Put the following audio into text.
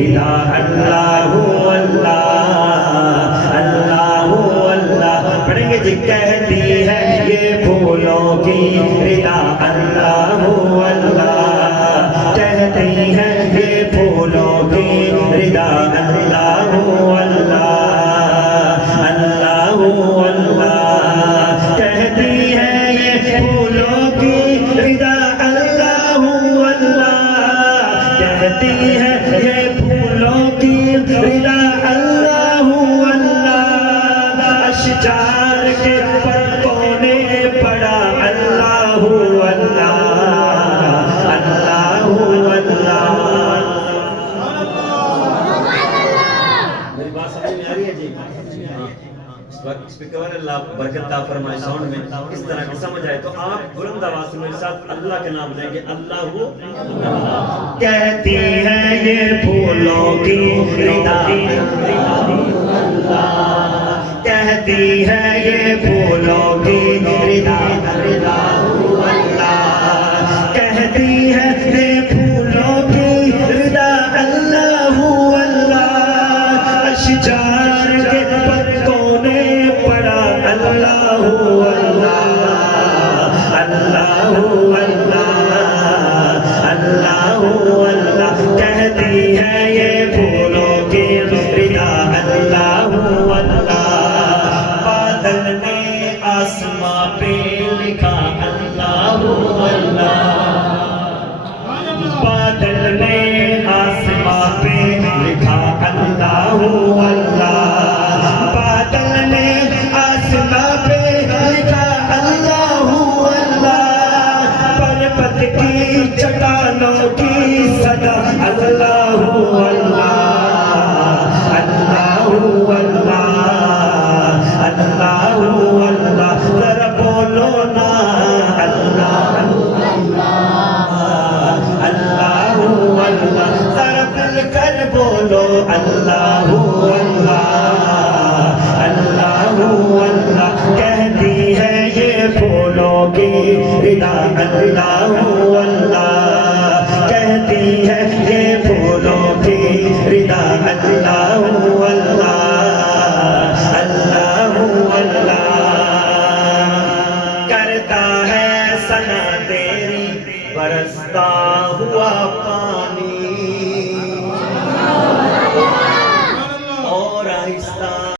رضا اللہ اللہ اللہ اللہ پڑھیں گے جی کہتی ہے یہ پھولوں کی رضا اللہ اللہ کہتی ہے یہ پھولوں کی رضا اللہ اللہ اللہ اللہ کہتی ہے یہ پھولوں کی رضا اللہ اللہ کہتی ہے یہ پھولوں کی رضا اللہ اللہ اشجار کے پتوں نے پڑا اللہ اللہ اللہ اللہ میری بات سمجھ میں آ رہی ہے جی؟ اسپیکر اللہ برکت عطا فرمائے ساؤنڈ میں اس طرح کی سمجھ آئے تو آپ بلند آواز سے میرے ساتھ اللہ کے نام لیں گے اللہ ہو کہتی ہے یہ پھولوں کی رضا کہتی ہے یہ پھولوں کی رضا اللہ کہتی ہے یہ پھولوں کی رضا اللہ اللہ اشجار کے پتوں نے پڑا اللہ اللہ اللہ اللہ اللہ کہتی ہے یہ پھولوں کی رضا اللہ اللہ بادل نے آسماں پہ لکھا اللہ اللہ بادل نے آسماں پہ لکھا اللہ اللہ بادل نے آسماں پہ لکھا اللہ اللہ پربت کی چٹانوں کی صدا اللہ اللہ اللہ اللہ اللہ اللہ ذرا بولو نا اللہ اللہ اللہ ذرا مل کر بولو اللہ اللہ اللہ اللہ کہتی ہے یہ پھولوں کی رضا اللہ اللہ کہتی ہے یہ پھولوں کی رضا اللہ اللہ اللہ اللہ کرتا ہے ثنا تیری برستا ہوا پانی